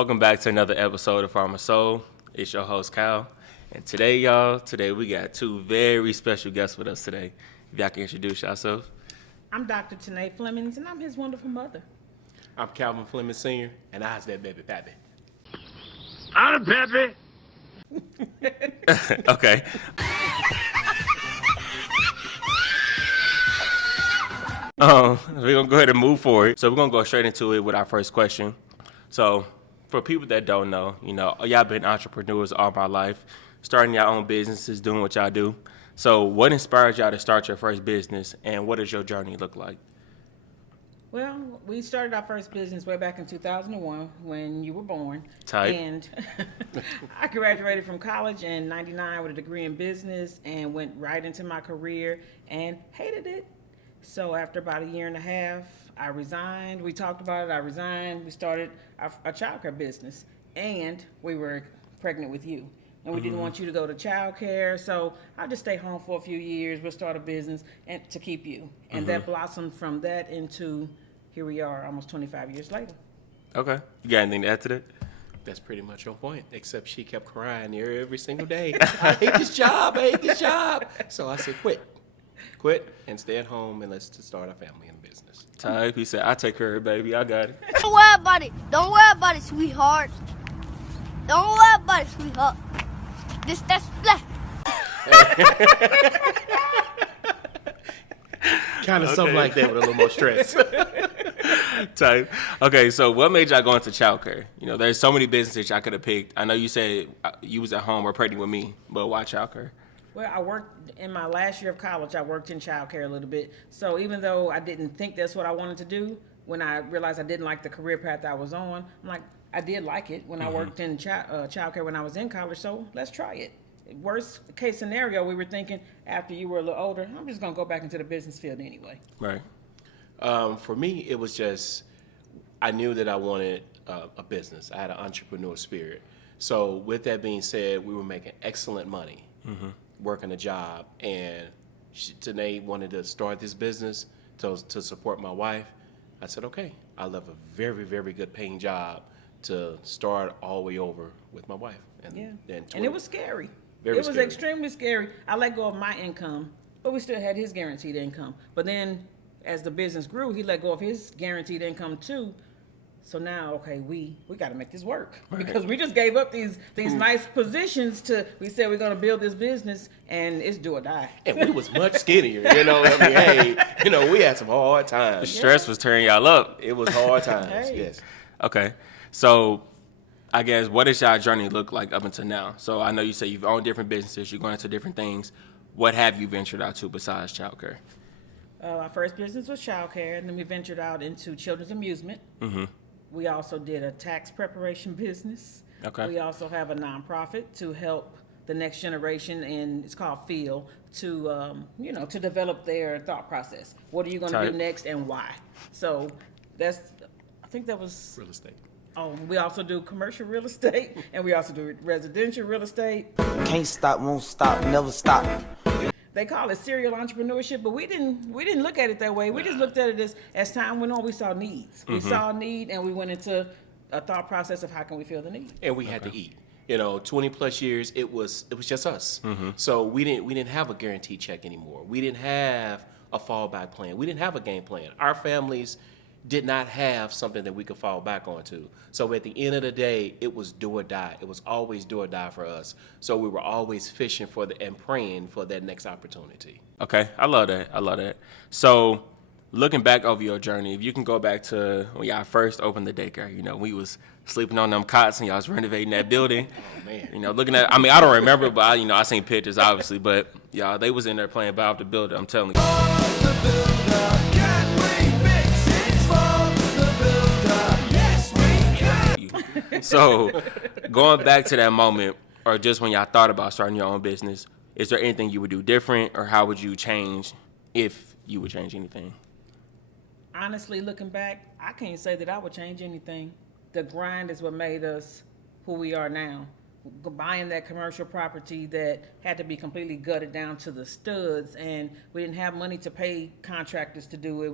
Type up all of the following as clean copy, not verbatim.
Welcome back to another episode of Pharma Soul. It's your host, Kyle. And today we got two very special guests with us today. If y'all can introduce yourselves. I'm Dr. Tanae Flemings, and I'm his wonderful mother. I'm Calvin Fleming Sr., and I's that baby pappy. I'm Pappy. Okay. We're going to go ahead and move forward. So we're going to go straight into it with our first question. So for people that don't know, y'all been entrepreneurs all my life, starting your own businesses, doing what y'all do. So what inspired y'all to start your first business, and what does your journey look like? Well, we started our first business way back in 2001 when you were born. Tight. And I graduated from college in 99 with a degree in business and went right into my career and hated it. So after about a year and a half, I resigned. We talked about it. I resigned. We started a childcare business, and we were pregnant with you. And we didn't want you to go to childcare, so I'll just stay home for a few years. We'll start a business and to keep you. And that blossomed from that into here we are almost 25 years later. Okay. You got anything to add to that? That's pretty much your point, except she kept crying here every single day. I hate this job. So I said, quit and stay at home, and let's just start a family and business. Type. He said, I take care of it, baby. I got it. Don't worry about it. Don't worry about it, sweetheart. Don't worry about it, sweetheart. That's black. Kind of something like that with a little more stress. Type. Okay, so what made y'all go into childcare? There's so many businesses y'all could have picked. I know you said you was at home or pregnant with me, but why childcare? Well, I worked in my last year of college. I worked in childcare a little bit. So even though I didn't think that's what I wanted to do, when I realized I didn't like the career path I was on, I'm like, I did like it when I worked in childcare when I was in college. So let's try it. Worst case scenario, we were thinking after you were a little older, I'm just gonna go back into the business field anyway. Right. For me, it was just I knew that I wanted a business. I had an entrepreneur spirit. So with that being said, we were making excellent money, working a job, and Tanae wanted to start this business to support my wife. I said, okay, I left a very, very good paying job to start all the way over with my wife. And it was scary. Very it was scary. Extremely scary. I let go of my income, but we still had his guaranteed income. But then as the business grew, he let go of his guaranteed income too. So now, okay, we got to make this work because we just gave up these nice positions we said we're going to build this business, and it's do or die. And we was much skinnier, we had some hard times. The stress was tearing y'all up. It was hard times, Hey. yes. Okay. So I guess what does y'all journey look like up until now? So I know you say you've owned different businesses, you're going into different things. What have you ventured out to besides childcare? Our first business was childcare, and then we ventured out into children's amusement. Mm-hmm. We also did a tax preparation business. Okay. We also have a nonprofit to help the next generation, and it's called Feel, to to develop their thought process. What are you going to do next, and why? So I think that was Real estate. Oh, we also do commercial real estate, and we also do residential real estate. Can't stop, won't stop, never stop. They call it serial entrepreneurship, but we didn't look at it that way. We just looked at it as time went on, we saw needs. We saw a need, and we went into a thought process of how can we fill the need. And we had to eat. 20 plus years, it was just us. So we didn't have a guaranteed check anymore. We didn't have a fallback plan. We didn't have a game plan. Our families did not have something that we could fall back onto. So at the end of the day, it was do or die. It was always do or die for us. So we were always fishing and praying for that next opportunity. Okay. I love that. So looking back over your journey, if you can go back to when y'all first opened the daycare, we was sleeping on them cots and y'all was renovating that building. Oh, man. Looking at, I don't remember, but I seen pictures obviously, but y'all, they was in there playing Bob the Builder, I'm telling you. So going back to that moment, or just when y'all thought about starting your own business, is there anything you would do different, or how would you change if you would change anything? Honestly, looking back, I can't say that I would change anything. The grind is what made us who we are now. Buying that commercial property that had to be completely gutted down to the studs, and we didn't have money to pay contractors to do it.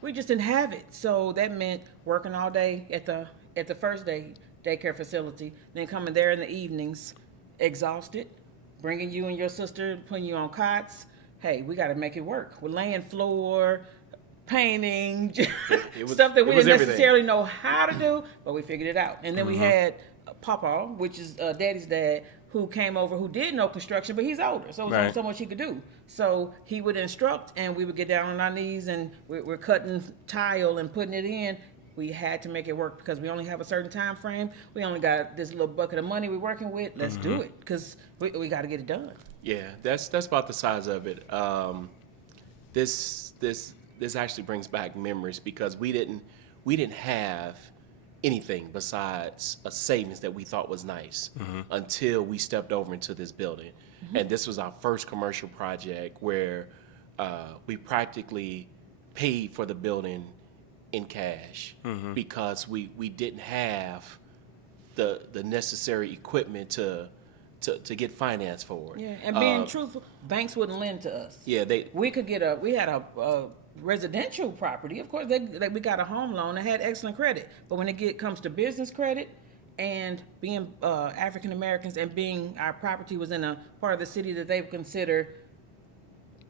We just didn't have it. So that meant working all day at the first day daycare facility, then coming there in the evenings, exhausted, bringing you and your sister, putting you on cots. Hey, we got to make it work. We're laying floor, painting, stuff that we didn't necessarily know how to do, but we figured it out. And then we had Papa, which is Daddy's dad, who came over, who did know construction, but he's older, so there's only so much he could do. So he would instruct, and we would get down on our knees, and we're cutting tile and putting it in. We had to make it work because we only have a certain time frame. We only got this little bucket of money we're working with. Let's do it, because we got to get it done. Yeah, that's about the size of it. This actually brings back memories because we didn't have anything besides a savings that we thought was nice until we stepped over into this building. And this was our first commercial project where we practically paid for the building in cash because we didn't have the necessary equipment to get finance for it. Yeah, and being truthful, banks wouldn't lend to us. Yeah, we had a residential property. Of course, we got a home loan that had excellent credit. But when it comes to business credit and being African Americans and being our property was in a part of the city that they would consider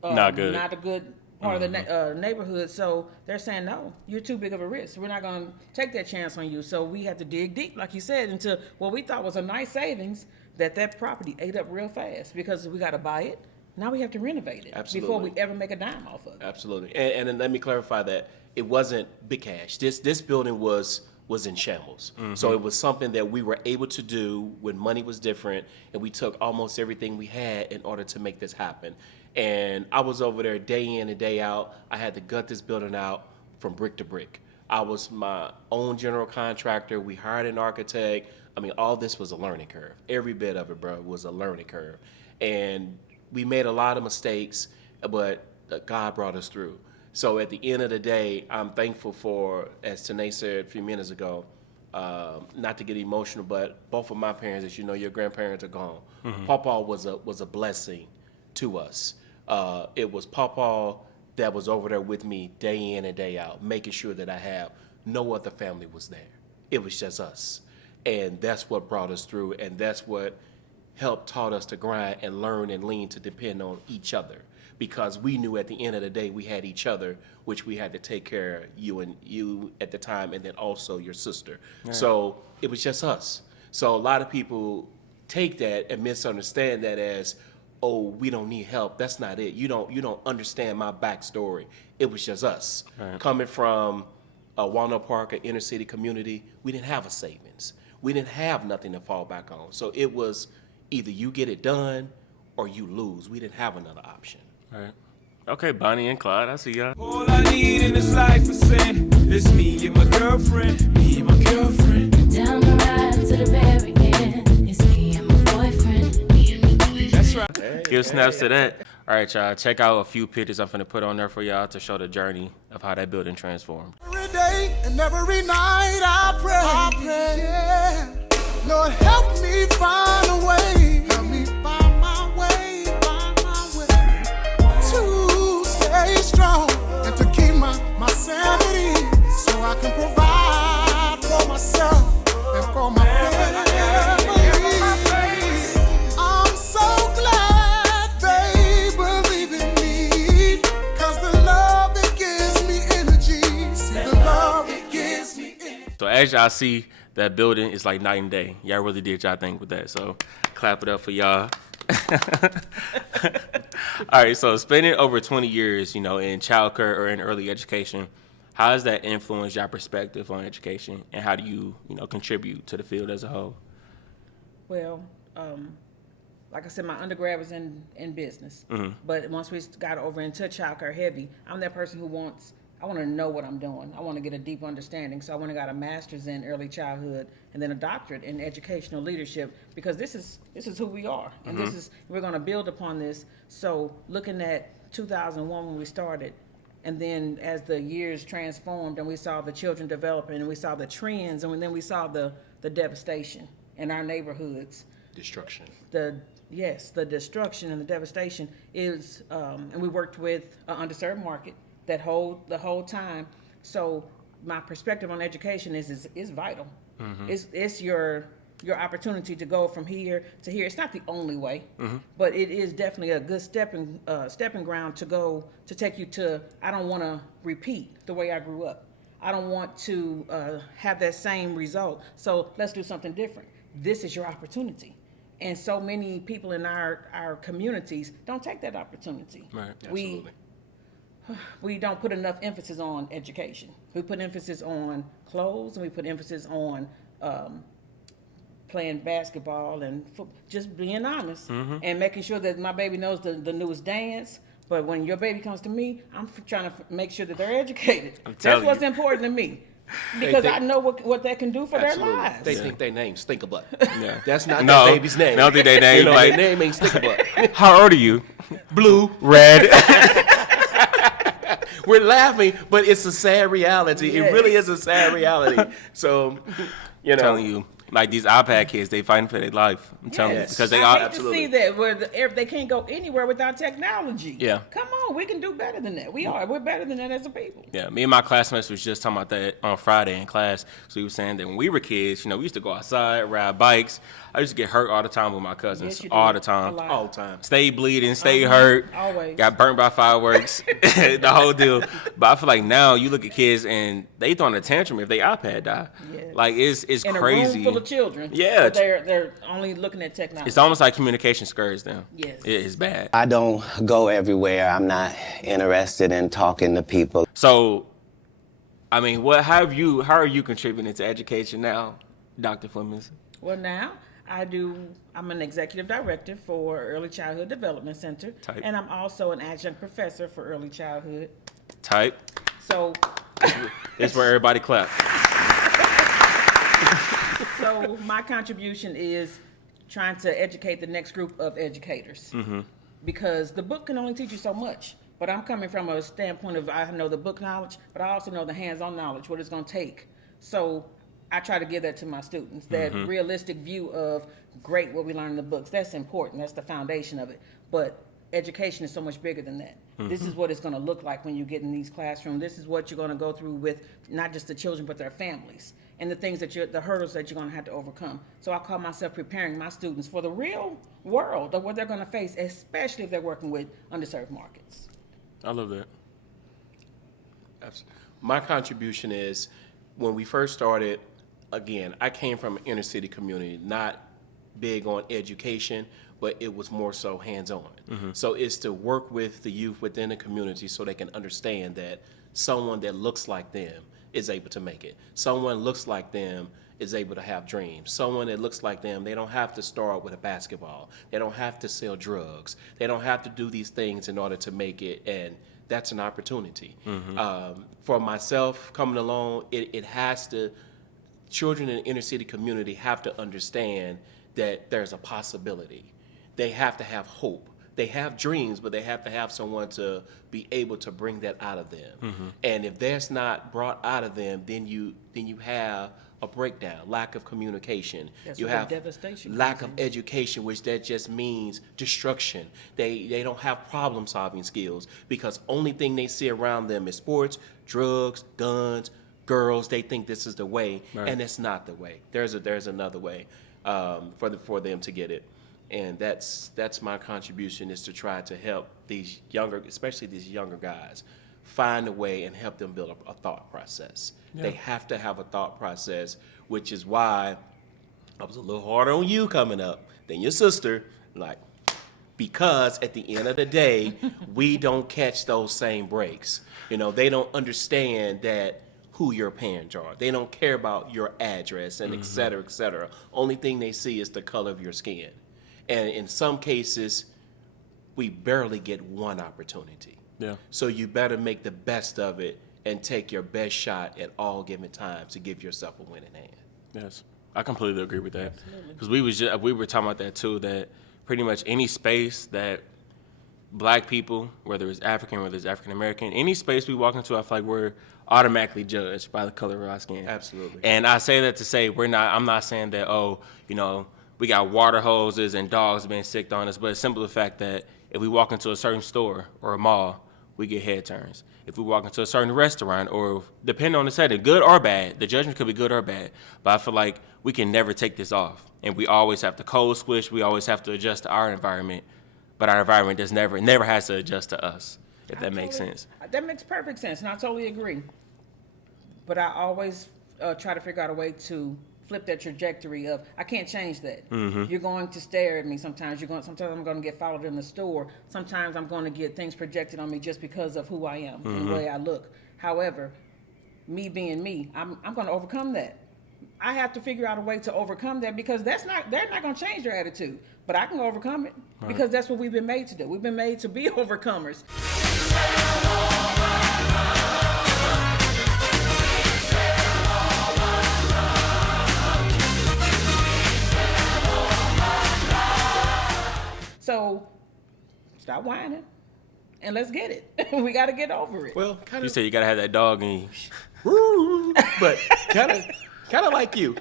not a good part of the neighborhood. So they're saying, no, you're too big of a risk. We're not going to take that chance on you. So we had to dig deep, like you said, into what we thought was a nice savings that property ate up real fast because we got to buy it. Now we have to renovate it before we ever make a dime off of it. Absolutely. And then let me clarify that it wasn't big cash. This building was in shambles. So it was something that we were able to do when money was different, and we took almost everything we had in order to make this happen. And I was over there day in and day out. I had to gut this building out from brick to brick. I was my own general contractor. We hired an architect. I mean, all this was a learning curve. Every bit of it, bro, was a learning curve. And we made a lot of mistakes, but God brought us through. So at the end of the day, I'm thankful for, as Tanae said a few minutes ago, not to get emotional, but both of my parents, as you know, your grandparents are gone. Papa was a blessing to us. It was Papa that was over there with me day in and day out, making sure that I have no other family was there. It was just us. And that's what brought us through, and that's what taught us to grind and learn and lean to depend on each other, because we knew at the end of the day we had each other, which we had to take care of you at the time, and then also your sister. Right. So it was just us. So a lot of people take that and misunderstand that as, oh, we don't need help. That's not it. You don't understand my backstory. It was just us. Right. Coming from Walnut Park, an inner city community, we didn't have a savings. We didn't have nothing to fall back on. So it was either you get it done or you lose. We didn't have another option. Right. Okay, Bonnie and Clyde, I see y'all. All I need in this life is sin. It's me and my girlfriend. Me and my girlfriend. Down the ride to the very end. It's me and my boyfriend. Me and my boyfriend. That's right. Hey, Give snaps to that. All right, y'all. Check out a few pictures I'm finna put on there for y'all to show the journey of how that building transformed. Every day and every night I pray. Yeah. Lord, help me find a way. Help me find my way, to stay strong and to keep my sanity, so I can provide for myself and for my family. I'm so glad they believe in me, 'cause the love it gives me energy. See, the love it gives me energy. So as y'all see, that building is like night and day. Y'all really did y'all thing with that. So clap it up for y'all. All right, so spending over 20 years, in childcare or in early education, how has that influenced your perspective on education, and how do you, contribute to the field as a whole? Well, like I said, my undergrad was in business, but once we got over into childcare heavy, I'm that person who I want to know what I'm doing. I want to get a deep understanding. So I went and got a master's in early childhood and then a doctorate in educational leadership, because this is who we are, and we're going to build upon this. So looking at 2001 when we started, and then as the years transformed and we saw the children developing and we saw the trends, and then we saw the devastation in our neighborhoods. Destruction. The destruction and the devastation is, and we worked with an underserved market the whole time. So my perspective on education is vital. It's your opportunity to go from here to here. It's not the only way, but it is definitely a good stepping ground to go to take you to. I don't want to repeat the way I grew up. I don't want to have that same result. So let's do something different. This is your opportunity. And so many people in our communities don't take that opportunity. Right. Absolutely. We don't put enough emphasis on education. We put emphasis on clothes, and we put emphasis on playing basketball and just being honest and making sure that my baby knows the newest dance. But when your baby comes to me, I'm trying to make sure that they're educated. That's what's important to me. Because I know what that can do for their lives. They think their name's Stinkabutt. Yeah. That's not No, their baby's name. I don't think their name, like- their name ain't Stinkabutt. How old are you? Blue. Red. We're laughing, but it's a sad reality. Yes. It really is a sad reality. So, you know. Telling you, like these iPad kids, they fighting for their life. I'm telling you, Yes. because they I are hate absolutely. to see that where they can't go anywhere without technology. Yeah. Come on, we can do better than that. We're better than that as a people. Yeah, me and my classmates was just talking about that on Friday in class. So we were saying that when we were kids, we used to go outside, ride bikes. I used to get hurt all the time with my cousins, Yes, you all did. the time. A lot. All the time. Stay bleeding, stay hurt. Always. Got burnt by fireworks, the whole deal. But I feel like now you look at kids and they throwing a tantrum if they iPad die. Yes. Like it's In crazy. a room full of children. Yeah. But they're only looking at technology. It's almost like communication scares them. Yes. It is bad. I don't go everywhere. I'm not interested in talking to people. So, I mean, how are you contributing to education now, Dr. Flemings? Well, now I'm an executive director for Early Childhood Development Center. Type. And I'm also an adjunct professor for early childhood. Type. So, It's where everybody clap. so my contribution is trying to educate the next group of educators. Because the book can only teach you so much. But I'm coming from a standpoint of I know the book knowledge, but I also know the hands-on knowledge, what it's going to take. So I try to give that to my students, that realistic view of great what we learn in the books. That's important. That's the foundation of it. But education is so much bigger than that. This is what it's going to look like when you get in these classrooms. This is what you're going to go through with not just the children, but their families and the things the hurdles that you're going to have to overcome. So I call myself preparing my students for the real world of what they're going to face, especially if they're working with underserved markets. I love that. My contribution is when we first started, again, I came from an inner city community, not big on education, but it was more so hands-on. So it's to work with the youth within the community so they can understand that someone that looks like them is able to make it. Someone looks like them is able to have dreams. Someone that looks like them, they don't have to start with a basketball. They don't have to sell drugs. They don't have to do these things in order to make it, and that's an opportunity. For myself, coming along, it has to, children in the inner city community have to understand that there's a possibility. They have to have hope. They have dreams, but they have to have someone to be able to bring that out of them. And if that's not brought out of them, then you have a breakdown, lack of communication. That's you where the have devastation lack comes of in. education, which that just means destruction. They don't have problem-solving skills because only thing they see around them is sports, drugs, guns, girls. They think this is the way, and it's not the way. There's another way for them to get it. And that's my contribution, is to try to help these younger, especially these younger guys, find a way and help them build a thought process. Yeah. They have to have a thought process, which is why I was a little harder on you coming up than your sister, because at the end of the day, we don't catch those same breaks. They don't understand that who your parents are. They don't care about your address and et cetera, et cetera. Only thing they see is the color of your skin. And in some cases, we barely get one opportunity. Yeah. So you better make the best of it and take your best shot at all given times to give yourself a winning hand. Yes, I completely agree with that. Because we were talking about that too, that pretty much any space that Black people, whether it's African, whether it's African American, any space we walk into, I feel like we're automatically judged by the color of our skin. Absolutely. And I say that to say I'm not saying that, we got water hoses and dogs being sicked on us, but it's simply the fact that if we walk into a certain store or a mall, we get head turns. If we walk into a certain restaurant, or depending on the setting, good or bad, the judgment could be good or bad. But I feel like we can never take this off, and we always have to code switch. We always have to adjust to our environment, but our environment never has to adjust to us. If that makes sense. That makes perfect sense, and I totally agree. But I always try to figure out a way to flip that trajectory of, I can't change that. You're going to stare at me sometimes. Sometimes I'm going to get followed in the store. Sometimes I'm going to get things projected on me just because of who I am and the way I look. However, me being me, I'm going to overcome that. I have to figure out a way to overcome that, because they're not going to change their attitude. But I can overcome it because that's what we've been made to do. We've been made to be overcomers. So stop whining and let's get it. We got to get over it. Well, You said you gotta have that dog in you. but kind of like you.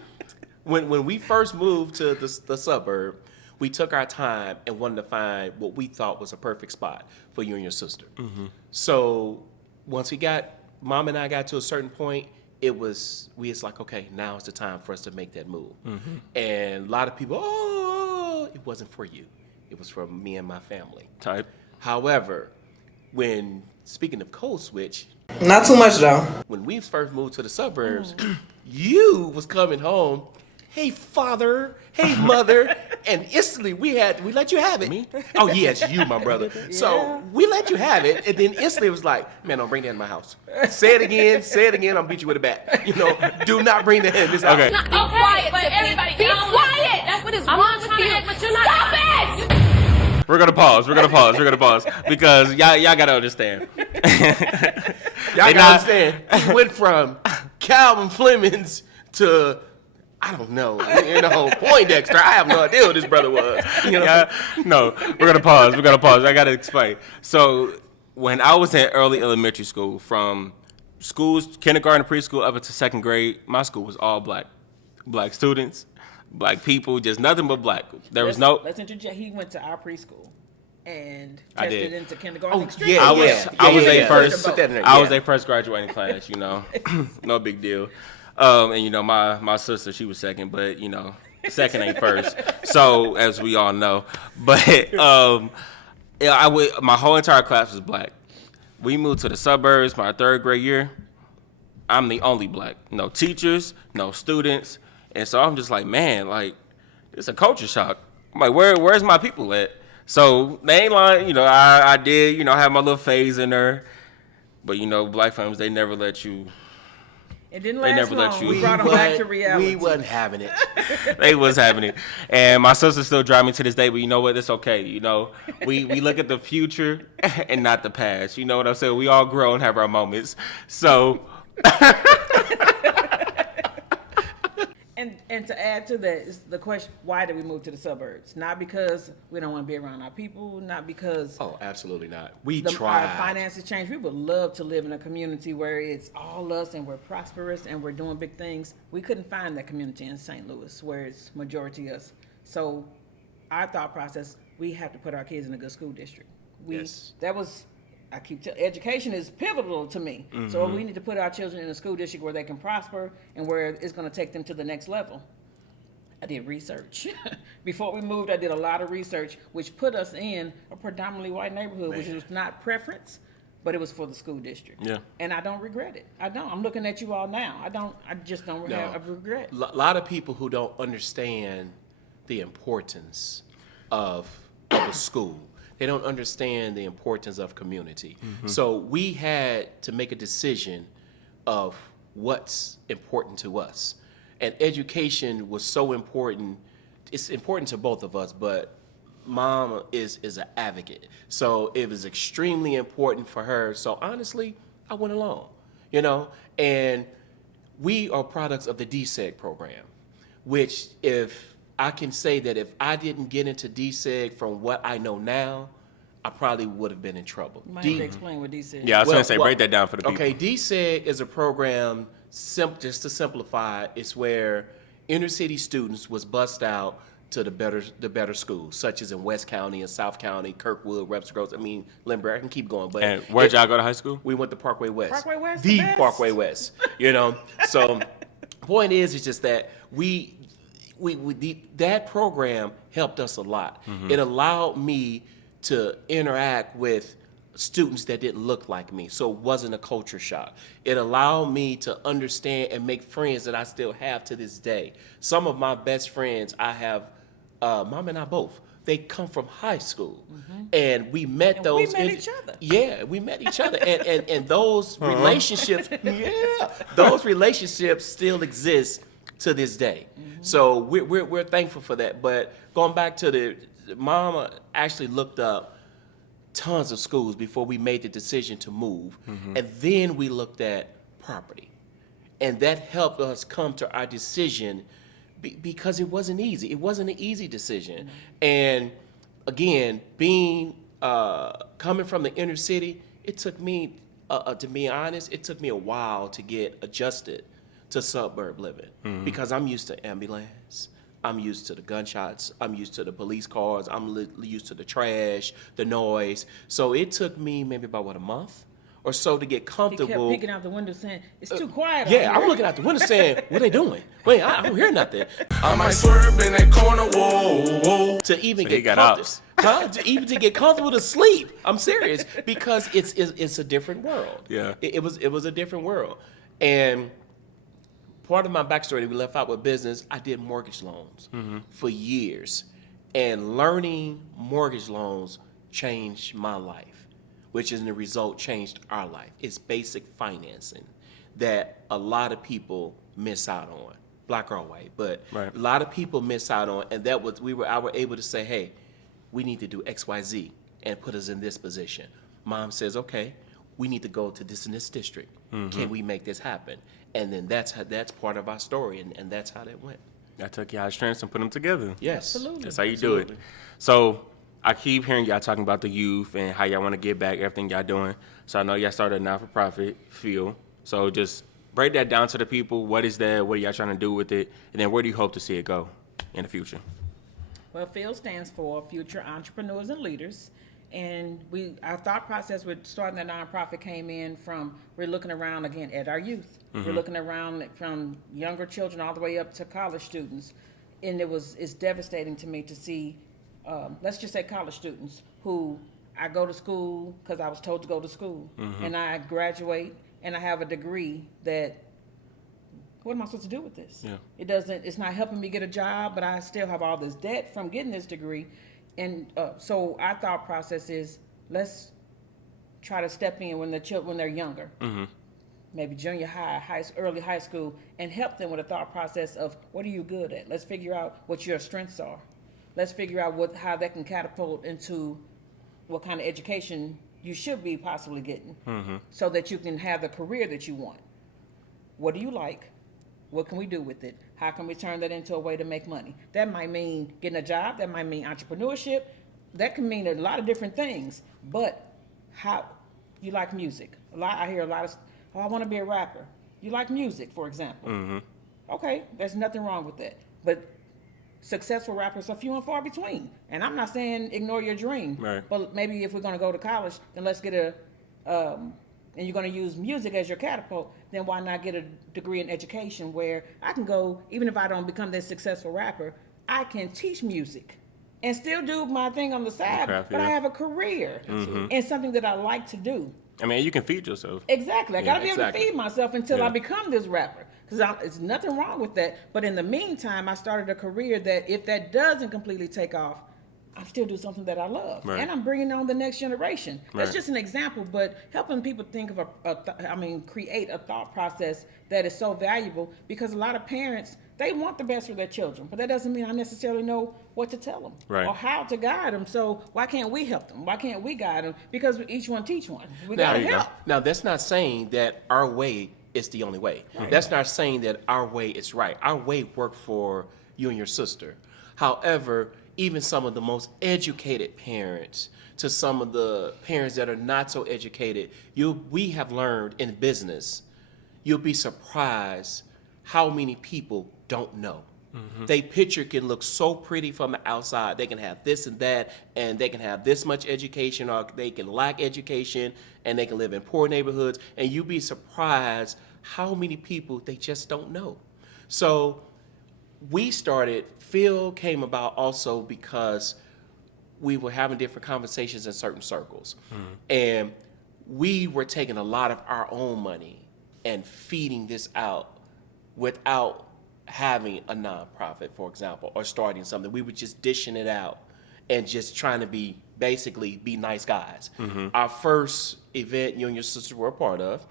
When we first moved to the suburb, we took our time and wanted to find what we thought was a perfect spot for you and your sister. So once Mom and I got to a certain point, it's like, okay, now is the time for us to make that move. And a lot of people, it wasn't for you. It was for me and my family. Type. However, speaking of code switch, not too much though. when we first moved to the suburbs, you was coming home, hey father, hey mother, and instantly we let you have it. Me? Oh yes, you, my brother. So we let you have it, and then instantly it was like, man, don't bring that in my house. Say it again, I'm gonna beat you with a bat. Do not bring that in this house. Okay. Be quiet, but everybody be quiet. That's what is wrong with you. But you're not. Stop it! We're gonna pause because y'all gotta understand. Y'all gotta understand. We went from Calvin Flemings to, I don't know, Poindexter. I have no idea who this brother was. No, we're gonna pause. I gotta explain. So when I was in early elementary school, from schools, kindergarten, preschool, up into second grade, my school was all black students, black people, just nothing but black. Let's interject. He went to our preschool and I tested did. into kindergarten. Yeah, I was a a first graduating class. No big deal. And my sister, she was second, but second ain't first. So as we all know, but my whole entire class was black. We moved to the suburbs my third grade year. I'm the only black. No teachers, no students. And so I'm just like, man, it's a culture shock. I'm like, where's my people at? So they ain't lying, I did, have my little phase in there. But black families, they never let you. It didn't last long. We brought them back to reality. We wasn't having it. They was having it. And my sister still drive me to this day, but you know what? It's okay. We look at the future and not the past. You know what I'm saying? We all grow and have our moments. So. And to add to that is the question, why did we move to the suburbs? Not because we don't want to be around our people, not because... Oh, absolutely not. We tried. Our finances changed. We would love to live in a community where it's all us and we're prosperous and we're doing big things. We couldn't find that community in St. Louis where it's majority us. So our thought process, we have to put our kids in a good school district. Yes. That was... education is pivotal to me. So we need to put our children in a school district where they can prosper and where it's going to take them to the next level. I did research. Before we moved, I did a lot of research, which put us in a predominantly white neighborhood, which was not preference, but it was for the school district. Yeah. And I don't regret it. I don't. I'm looking at you all now. I just don't have a regret. A lot of people who don't understand the importance of a school. They don't understand the importance of community. So we had to make a decision of what's important to us. And education was so important. It's important to both of us, but Mom is an advocate. So it was extremely important for her. So honestly, I went along, and we are products of the DSEG program, which if I can say that if I didn't get into DSEG from what I know now, I probably would have been in trouble. You might have to explain what DSEG is. Yeah, I was going to say, break that down for the people. Okay, DSEG is a program, just to simplify, it's where inner city students was bussed out to the better schools, such as in West County and South County, Kirkwood, Webster Groves. I mean, Lindbergh. I can keep going. But And where'd y'all go to high school? We went to Parkway West. Parkway West, the the best. Parkway West. You know, so point is just that that program helped us a lot. It allowed me to interact with students that didn't look like me, so it wasn't a culture shock. It allowed me to understand and make friends that I still have to this day. Some of my best friends I have, Mom and I both, they come from high school, and we met those. We met each other. Yeah, we met each other, and those relationships, those relationships still exist to this day. So we're thankful for that. But going back to the Mama actually looked up tons of schools before we made the decision to move, and then we looked at property, and that helped us come to our decision because it wasn't easy. It wasn't an easy decision, and again, being coming from the inner city, it took me, to be honest, it took me a while to get adjusted to suburb living because I'm used to ambulance. I'm used to the gunshots. I'm used to the police cars. I'm used to the trash, the noise. So it took me maybe about, a month or so to get comfortable. He kept peeking out the window saying, it's too quiet. Yeah, out I'm here. looking out the window saying, what are they doing? Wait, I don't hear nothing. I might swerve in that corner, whoa, whoa. To even So he get got comfortable, ups. to get comfortable to sleep. I'm serious because it's a different world. Yeah. It was a different world, and part of my backstory that we left out with business, I did mortgage loans for years, and learning mortgage loans changed my life, which in the result changed our life. It's basic financing that a lot of people miss out on, black or white, but Right. a lot of people miss out on, and that was I were able to say, hey, we need to do X, Y, Z, and put us in this position. Mom says, okay, we need to go to this and this district. Can we make this happen? And then that's part of our story, and that's how that went. I took y'all strengths and put them together. Yes. Absolutely. That's how you do it. So I keep hearing y'all talking about the youth and how y'all want to get back, everything y'all doing. So I know y'all started a not-for-profit field. So just break that down to the people. What is that? What are y'all trying to do with it? And then where do you hope to see it go in the future? Well, FIELD stands for Future Entrepreneurs and Leaders. And our thought process with starting that nonprofit came in from, we're looking around again at our youth. We're looking around from younger children all the way up to college students. And it's devastating to me to see, let's just say college students who I go to school because I was told to go to school. And I graduate and I have a degree that, what am I supposed to do with this? Yeah. It's not helping me get a job, but I still have all this debt from getting this degree. And so our thought process is, let's try to step in when they're younger, maybe junior high, early high school, and help them with a thought process of what are you good at? Let's figure out what your strengths are. Let's figure out how that can catapult into what kind of education you should be possibly getting, so that you can have the career that you want. What do you like? What can we do with it? How can we turn that into a way to make money? That might mean getting a job. That might mean entrepreneurship. That can mean a lot of different things. But how you like music? I hear a lot of, I want to be a rapper. You like music, for example. Okay, there's nothing wrong with that. But successful rappers are few and far between. And I'm not saying ignore your dream. Right. But maybe if we're going to go to college, then let's get and you're going to use music as your catapult, then why not get a degree in education where I can go, even if I don't become this successful rapper, I can teach music and still do my thing on the side, Craft, but yeah. I have a career and something that I like to do. I mean, you can feed yourself. Exactly. I got to be able to feed myself until I Yeah. become this rapper. Because there's nothing wrong with that. But in the meantime, I started a career that if that doesn't completely take off, I still do something that I love. Right. And I'm bringing on the next generation. That's Right. just an example, but helping people think of create a thought process that is so valuable, because a lot of parents, they want the best for their children, but that doesn't mean I necessarily know what to tell them Right. or how to guide them. So why can't we help them? Why can't we guide them? Because each one teach one. We Now, gotta help. now, that's not saying that our way is the only way. That's not saying that our way is right. Our way worked for you and your sister. However, even some of the most educated parents to some of the parents that are not so educated, we have learned in business, you'll be surprised how many people don't know. They picture can look so pretty from the outside. They can have this and that, and they can have this much education, or they can lack education, and they can live in poor neighborhoods. And you'd be surprised how many people they just don't know. So Phil came about also because we were having different conversations in certain circles. And we were taking a lot of our own money and feeding this out without having a nonprofit, for example, or starting something. We were just dishing it out and just trying to be nice guys. Our first event you and your sister were a part of,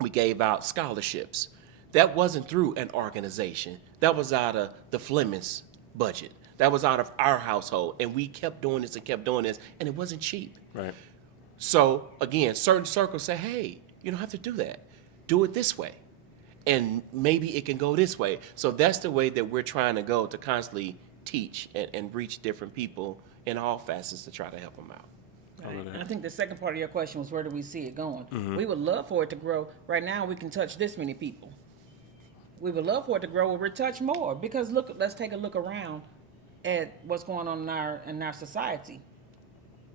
we gave out scholarships. That wasn't through an organization. That was out of the Fleming's budget. That was out of our household. And we kept doing this, and it wasn't cheap. Right. So again, certain circles say, hey, you don't have to do that. Do it this way. And maybe it can go this way. So that's the way that we're trying to go, to constantly teach and reach different people in all facets to try to help them out. Right. And I think the second part of your question was, where do we see it going? We would love for it to grow. Right now, we can touch this many people. We would love for it to grow where we touch more, because let's take a look around at what's going on in our society.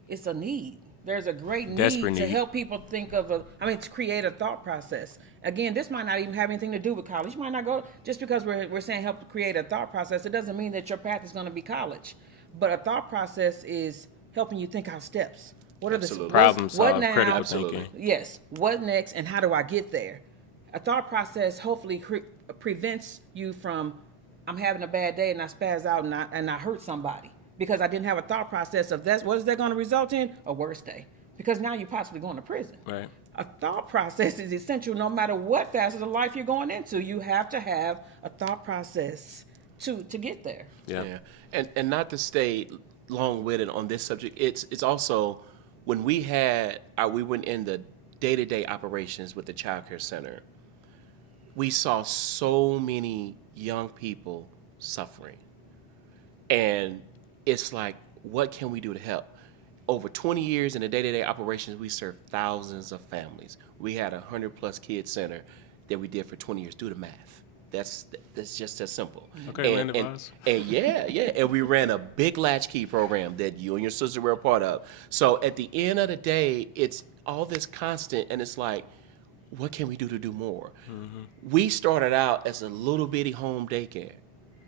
It's a need. There's a great need to help people think of to create a thought process. Again, this might not even have anything to do with college. You might not go, just because we're saying help create a thought process, it doesn't mean that your path is going to be college. But a thought process is helping you think out steps. What are the problem solve, what now? critical thinking? Yes. What next, and how do I get there? A thought process hopefully prevents you from, I'm having a bad day and I spaz out and I hurt somebody because I didn't have a thought process of what is that going to result in? A worse day. Because now you're possibly going to prison. Right. A thought process is essential no matter what facet of life you're going into. You have to have a thought process to get there. Yeah. And not to stay long-winded on this subject, it's also when we went in the day-to-day operations with the child care center, we saw so many young people suffering. And it's like, what can we do to help? Over 20 years in the day-to-day operations, we served thousands of families. We had a 100+ kids center that we did for 20 years. Do the math. That's just as simple. Okay, and and we ran a big latchkey program that you and your sister were a part of. So at the end of the day, it's all this constant, and it's like, what can we do to do more? We started out as a little bitty home daycare.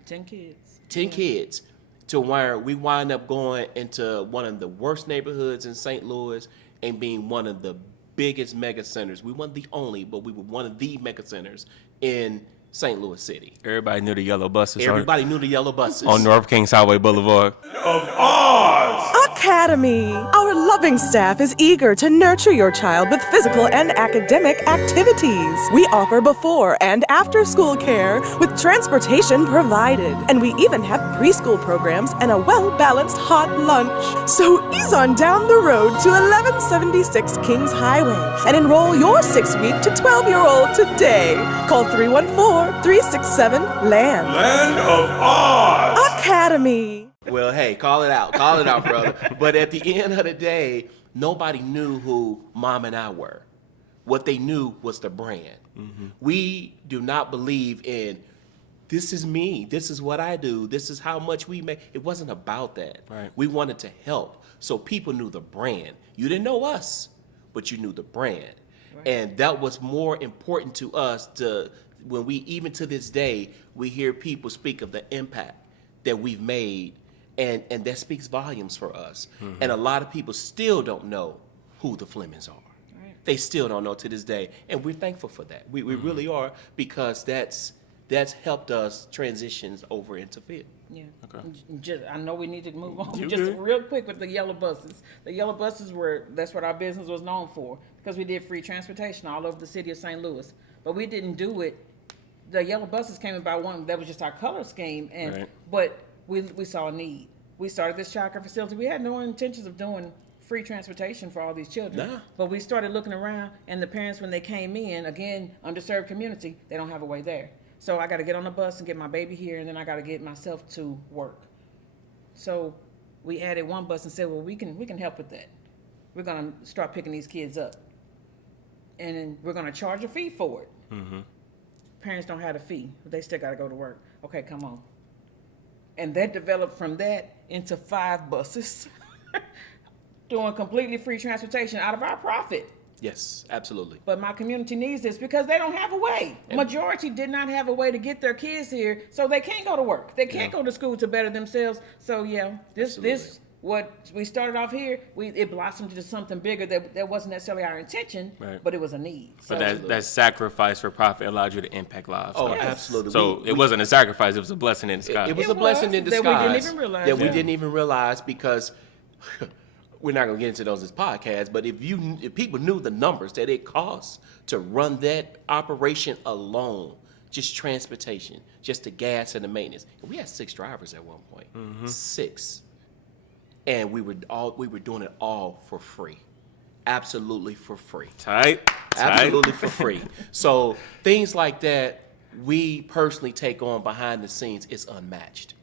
10 kids. 10 kids. To where we wind up going into one of the worst neighborhoods in St. Louis and being one of the biggest mega centers. We weren't the only, but we were one of the mega centers in St. Louis City. Everybody knew the yellow buses. Knew the yellow buses. On North Kings Highway Boulevard. Of Oz! Academy. Our loving staff is eager to nurture your child with physical and academic activities. We offer before and after school care with transportation provided. And we even have preschool programs and a well-balanced hot lunch. So ease on down the road to 1176 Kings Highway and enroll your 6-week to 12-year-old today. Call 314-367-LAND. Land of Oz! Academy. Well, hey, call it out, brother. But at the end of the day, nobody knew who Mom and I were. What they knew was the brand. We do not believe in, this is me, this is what I do, this is how much we make. It wasn't about that. Right. We wanted to help, so people knew the brand. You didn't know us, but you knew the brand. Right. And that was more important to us when we, even to this day, we hear people speak of the impact that we've made. And that speaks volumes for us. And a lot of people still don't know who the Flemings are. Right. They still don't know to this day. And we're thankful for that. We really are, because that's helped us transitions over into field. Yeah. Okay. I know we need to move on. Real quick with the yellow buses. The yellow buses that's what our business was known for, because we did free transportation all over the city of St. Louis. But we didn't do it. The yellow buses came about that was just our color scheme. But we saw a need. We started this child care facility. We had no intentions of doing free transportation for all these children. Nah. But we started looking around, and the parents, when they came in, again, underserved community, they don't have a way there. So I got to get on the bus and get my baby here, and then I got to get myself to work. So we added one bus and said, well, we can help with that. We're going to start picking these kids up, and then we're going to charge a fee for it. Parents don't have a fee, but they still got to go to work. Okay, come on. And that developed from that into 5 buses doing completely free transportation out of our profit. Yes, absolutely. But my community needs this because they don't have a way. Majority did not have a way to get their kids here, so they can't go to work. They can't go to school to better themselves. So yeah, this what we started off here, it blossomed into something bigger that wasn't necessarily our intention, but it was a need. So, But that sacrifice for profit allowed you to impact lives. Oh, though. absolutely. So it wasn't a sacrifice; it was a blessing in disguise. It was a blessing in disguise that we didn't even realize. That we didn't even realize because we're not going to get into those as podcasts. But if people knew the numbers that it costs to run that operation alone, just transportation, just the gas and the maintenance, and we had 6 drivers at one point, 6, and we were doing it all for free, absolutely for free, absolutely for free. So things like that, we personally take on behind the scenes. It's unmatched.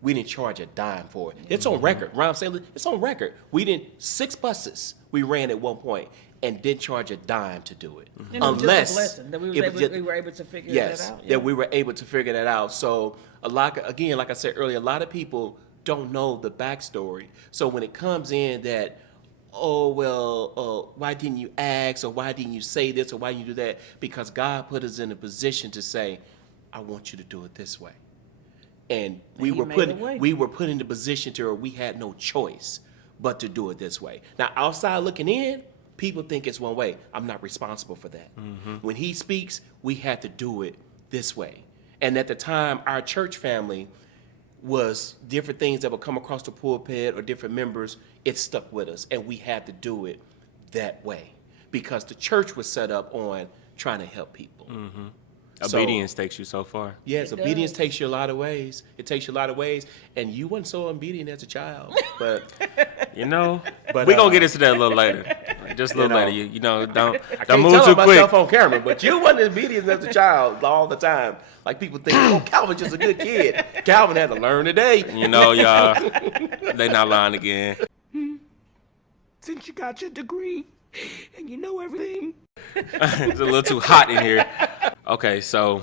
We didn't charge a dime for it. It's on record. Ron Sailor, it's on record. We didn't 6 buses we ran at one point and didn't charge a dime to do it. And unless it was just a blessing that we were able to figure that out. Yes, that we were able to figure that out. So like I said earlier, a lot of people don't know the backstory. So when it comes in that, why didn't you ask, or why didn't you say this, or why didn't you do that? Because God put us in a position to say, I want you to do it this way. And we were put in the position to where we had no choice but to do it this way. Now, outside looking in, people think it's one way. I'm not responsible for that. When he speaks, we had to do it this way. And at the time, our church family was different things that would come across the pulpit or different members. It stuck with us, and we had to do it that way because the church was set up on trying to help people. Obedience takes you so far. Yes, obedience takes you a lot of ways. It takes you a lot of ways, and you weren't so obedient as a child, but we're gonna get into that a little later, just a little later. You know, don't move tell too myself quick. on camera, but you wasn't obedient as a child all the time. Like people think, Calvin's just a good kid. Calvin had to learn today. You know, y'all, they not lying again. Since you got your degree and you know everything. It's a little too hot in here. Okay, so,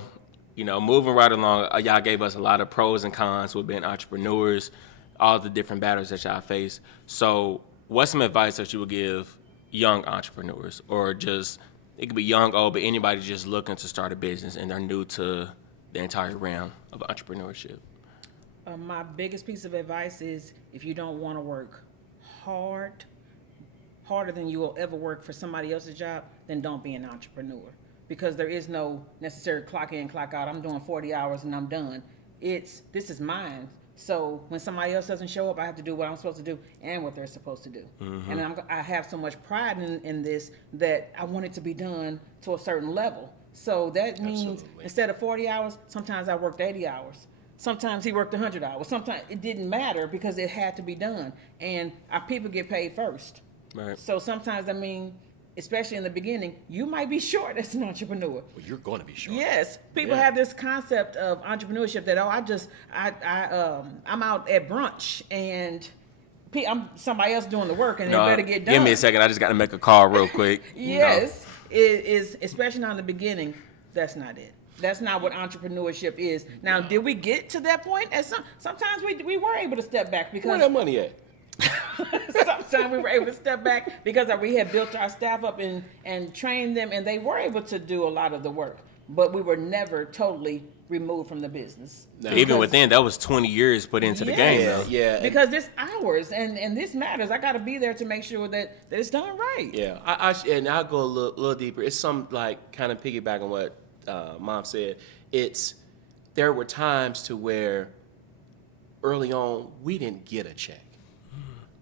moving right along, y'all gave us a lot of pros and cons with being entrepreneurs, all the different battles that y'all face. So what's some advice that you would give young entrepreneurs, or just, it could be young, old, but anybody just looking to start a business and they're new to the entire realm of entrepreneurship? My biggest piece of advice is if you don't want to work harder than you will ever work for somebody else's job, then don't be an entrepreneur. Because there is no necessary clock in, clock out. I'm doing 40 hours and I'm done. This is mine. So when somebody else doesn't show up, I have to do what I'm supposed to do and what they're supposed to do. And I have so much pride in this that I want it to be done to a certain level. So that means instead of 40 hours, sometimes I worked 80 hours. Sometimes he worked 100 hours. Sometimes it didn't matter because it had to be done. And our people get paid first. Right. So sometimes, especially in the beginning, you might be short as an entrepreneur. Well, you're going to be short. Yes, people have this concept of entrepreneurship that I'm out at brunch and I'm somebody else doing the work and it better get done. Give me a second. I just got to make a call real quick. Yes, it is, especially not in the beginning. That's not it. That's not what entrepreneurship is. Now, did we get to that point? Sometimes we were able to step back because where that money at? Sometimes we were able to step back because we had built our staff up and trained them, and they were able to do a lot of the work. But we were never totally removed from the business. No. Even within, that was 20 years put into the game, though. Yeah. Because this hours, and this matters. I got to be there to make sure that it's done right. Yeah, I'll go a little deeper. It's some, kind of piggyback on what Mom said. There were times to where early on, we didn't get a check.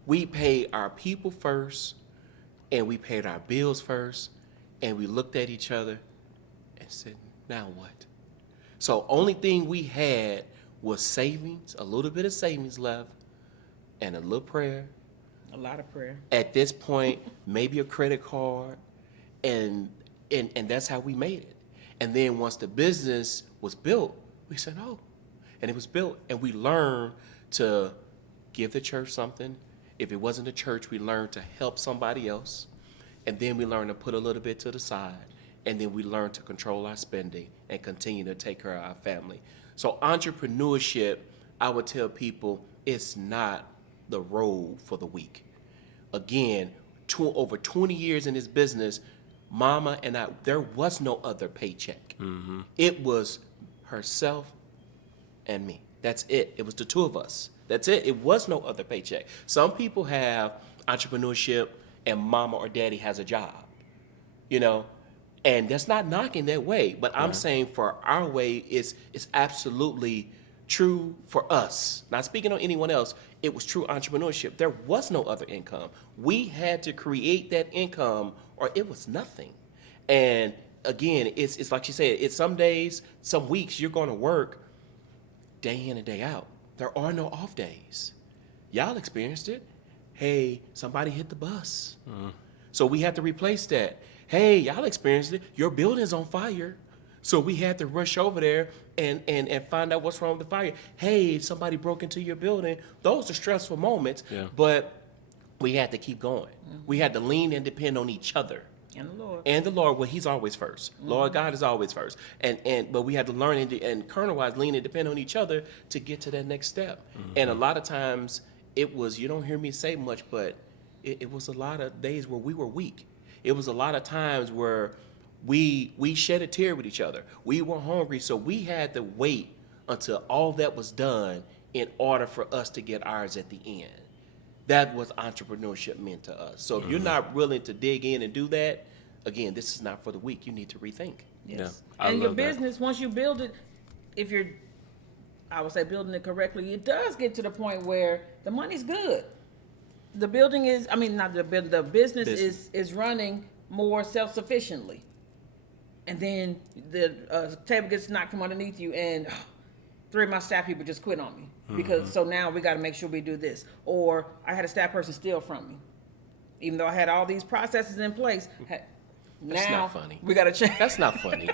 We paid our people first, and we paid our bills first, and we looked at each other and said, now what? So only thing we had was savings, a little bit of savings left, and a little prayer. A lot of prayer. At this point, maybe a credit card, and that's how we made it. And then once the business was built, we said, oh, and it was built, and we learned to give the church something. If it wasn't a church, we learned to help somebody else. And then we learned to put a little bit to the side. And then we learned to control our spending and continue to take care of our family. So entrepreneurship, I would tell people, it's not the road for the weak. Again, over 20 years in this business, Mama and I, there was no other paycheck. It was herself and me. That's it. It was the two of us. That's it. It was no other paycheck. Some people have entrepreneurship and Mama or Daddy has a job, you know, and that's not knocking that way. But I'm saying for our way, it's absolutely true for us. Not speaking on anyone else, it was true entrepreneurship. There was no other income. We had to create that income or it was nothing. And again, it's like you said, it's some days, some weeks you're going to work day in and day out. There are no off days. Y'all experienced it. Hey, somebody hit the bus. So we had to replace that. Hey, y'all experienced it. Your building's on fire. So we had to rush over there and find out what's wrong with the fire. Hey, somebody broke into your building. Those are stressful moments, but we had to keep going. We had to lean and depend on each other. And the Lord. And the Lord, well, he's always first. Lord God is always first. But we had to learn and kernel-wise lean and depend on each other to get to that next step. And a lot of times it was, you don't hear me say much, but it was a lot of days where we were weak. It was a lot of times where we shed a tear with each other. We were hungry, so we had to wait until all that was done in order for us to get ours at the end. That was entrepreneurship meant to us. So if you're not willing to dig in and do that, again, this is not for the weak. You need to rethink. Yes. And your business, once you build it, if you're, I would say building it correctly, it does get to the point where the money's good. The building is, I mean, not the building, the business is running more self-sufficiently. And then the table gets knocked from underneath you and 3 of my staff people just quit on me. Because so now we got to make sure we do this. Or I had a staff person steal from me. Even though I had all these processes in place. That's now not funny. We got to change. That's not funny.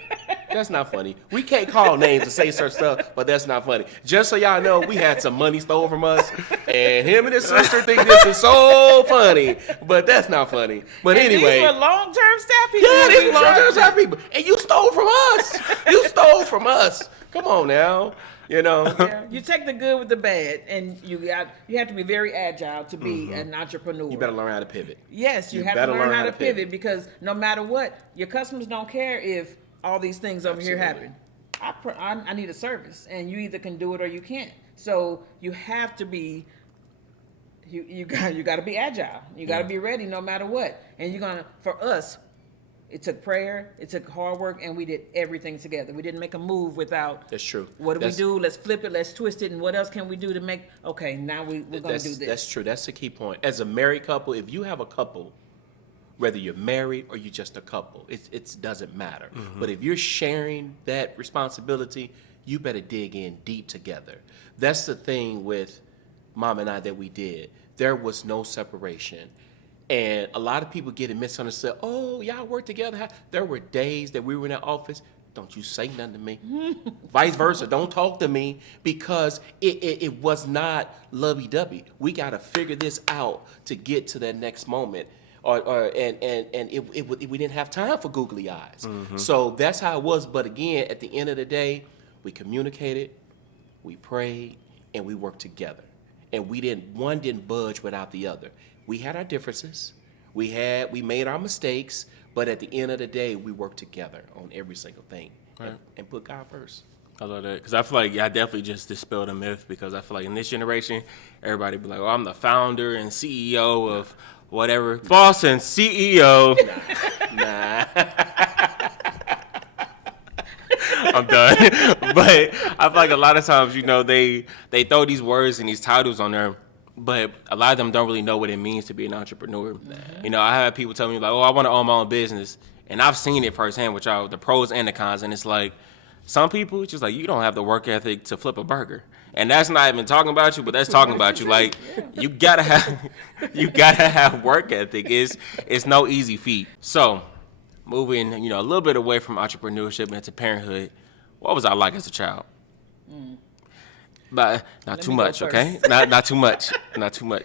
That's not funny. We can't call names to say certain stuff, but that's not funny. Just so y'all know, we had some money stolen from us, and him and his sister think this is so funny, but that's not funny. But and anyway. These were long-term staff people. Yeah, these were long-term staff people. And you stole from us. You stole from us. Come on now. You know, you take the good with the bad, and you have to be very agile to be an entrepreneur. You better learn how to pivot. Yes, you have to learn how to pivot because no matter what, your customers don't care if all these things over here happen. I need a service, and you either can do it or you can't. So you have to be. You got to be agile. You got to be ready no matter what. And for us. It took prayer, it took hard work, and we did everything together. We didn't make a move without. That's true. What do we do? Let's flip it. Let's twist it. And what else can we do to make? Okay, now we're going to do this. That's true. That's the key point. As a married couple, if you have a couple, whether you're married or you're just a couple, it doesn't matter. But if you're sharing that responsibility, you better dig in deep together. That's the thing with Mom and I that we did. There was no separation. And a lot of people get it misunderstood. Oh, y'all work together. There were days that we were in that office. Don't you say nothing to me. Vice versa. Don't talk to me because it was not lovey-dovey. We got to figure this out to get to that next moment. We didn't have time for googly eyes. So that's how it was. But again, at the end of the day, we communicated, we prayed, and we worked together. And one didn't budge without the other. We had our differences. We made our mistakes, but at the end of the day, we worked together on every single thing and put God first. I love that because I feel like I definitely just dispelled a myth because I feel like in this generation, everybody be like, "Oh, I'm the founder and CEO of whatever, boss and CEO." Nah. I'm done. But I feel like a lot of times, they throw these words and these titles on there. But a lot of them don't really know what it means to be an entrepreneur. I have people tell me like, "Oh, I want to own my own business," and I've seen it firsthand, with the pros and the cons. And it's like, some people, it's just like you don't have the work ethic to flip a burger, and that's not even talking about you, but that's talking about you. Like you gotta have work ethic. It's no easy feat. So, moving a little bit away from entrepreneurship into parenthood, what was I like as a child? But not too much, okay? Not too much. Not too much.